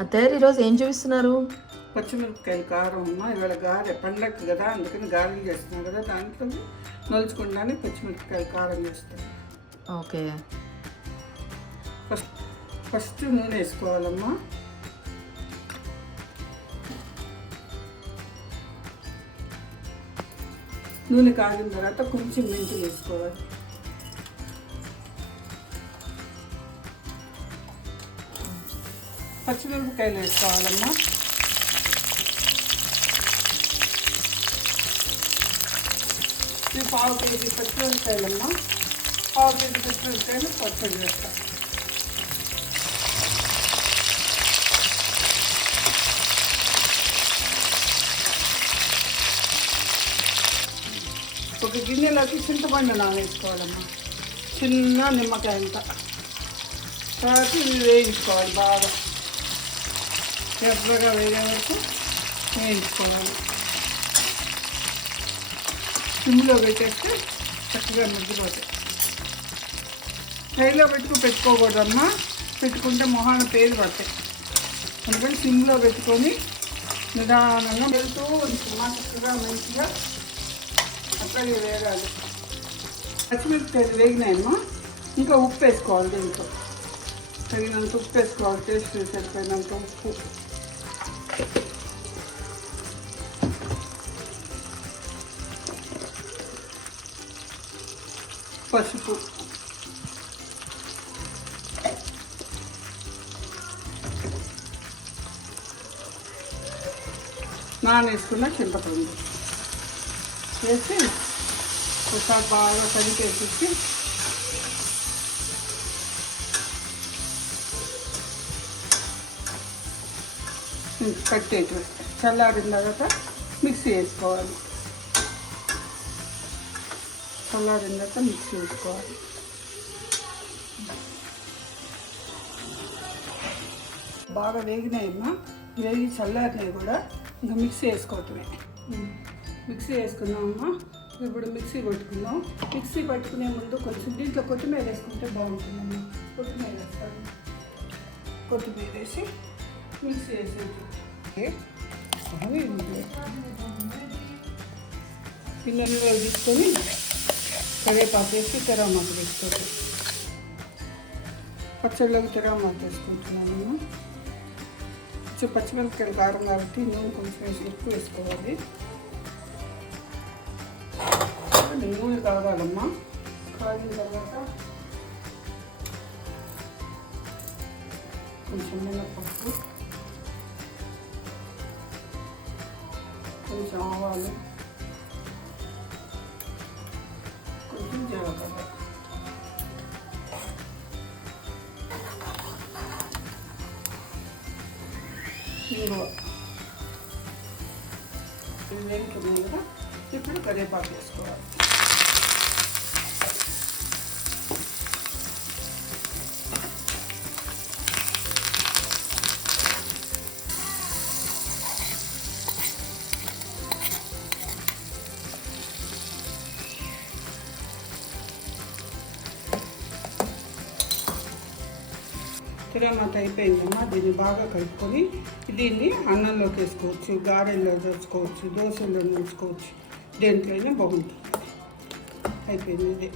అత్తయ్య ఈరోజు ఏం చూపిస్తున్నారు? పచ్చిమిరపకాయలు కారం అమ్మ. ఇవాళ గారె పండగ కదా, అందుకని గారెలు చేస్తున్నాం కదా, దాంట్లో నలుచుకుండానే పచ్చిమిరపకాయలు కారం చేస్తాం. ఓకే. ఫస్ట్ నూనె వేసుకోవాలమ్మా. నూనె కాగిన తర్వాత కొంచెం మెంతులు వేసుకోవాలి. పచ్చిమిరపకాయలు వేసుకోవాలమ్మా. ఇవి 1/2 కేజీ పచ్చిమిరపకాయలమ్మా. 1/2 కేజీ పచ్చిమిరపకాయలు పచ్చడి వేస్తాం. ఒక గిన్నెలోకి చింతపండు నానేసుకోవాలమ్మా, చిన్న నిమ్మకాయ అంత. తర్వాత ఇవి వేయించుకోవాలి, బాగా ఎర్రగా వేగే వరకు వేయించుకోవాలి. సిమ్లో పెట్టేస్తే చక్కగా మగ్గిపోతాయి. ఫ్రైలో పెట్టుకోకూడదమ్మా, పెట్టుకుంటే మొహాన పేరు పడతాయి. అందుకని సిమ్లో పెట్టుకొని నిదానంగా వెళ్తూ ఉంచుమా, చక్కగా మంచిగా అట్లాగే వేగాలి. పచ్చిమిరపకాయలు వేగినాయమ్మా. ఇంకా ఉప్పు వేసుకోవాలి, దీంట్లో తగినంత ఉప్పు వేసుకోవాలి, టేస్ట్ సరిపోయినంత ఉప్పు. పసుపు, నానేసుకున్న చింతపండు వేసి ఒకసారి బాగా కలిపేసి కట్టేటి చల్లారిన తర్వాత మిక్సీ వేసుకోవాలి. చల్లారిన తర్వాత మిక్సీ వేసుకోవాలి. బాగా వేగినాయమ్మా, వేగి చల్లారినాయి కూడా. ఇంకా మిక్సీ వేసుకోవటమే. మిక్సీ వేసుకున్నామమ్మా. ఇప్పుడు మిక్సీ పట్టుకుందాం. మిక్సీ పట్టుకునే ముందు కొంచెం దీంట్లో కొత్తిమీర వేసుకుంటే బాగుంటుందమ్మా. కొత్తిమీర వేస్తాను. కొత్తిమీర వేసి మిక్సీ వేసేది. పిల్లలు తీసుకొని కరివేపాకు వేసి తెరమాకు వేసుకోవాలి. పచ్చళ్ళకి తెరమాకు వేసుకుంటున్నాను నేను. పచ్చిమిరపకాయలు కారం కాబట్టి నూనె కొంచెం ఎక్కువ వేసుకోవాలి. నూనె కాగాలమ్మా. కాగిన తర్వాత కొంచెం మినపప్పు, కొంచెం ఆవాలు, కొంచెం జీలకర్ర, ఇంగువ. ఇవి వేగుతున్నాయి కదా, ఇప్పుడు కరివేపాకు వేసుకోవాలి. తిరగమాత అయిపోయిందమ్మా. దీన్ని బాగా కలుపుకొని దీన్ని అన్నంలోకి వేసుకోవచ్చు, గారెల్లో వేసుకోవచ్చు, దోశల్లో వేసుకోవచ్చు, దేంట్లో అయినా బాగుంటుంది. అయిపోయింది ఇది.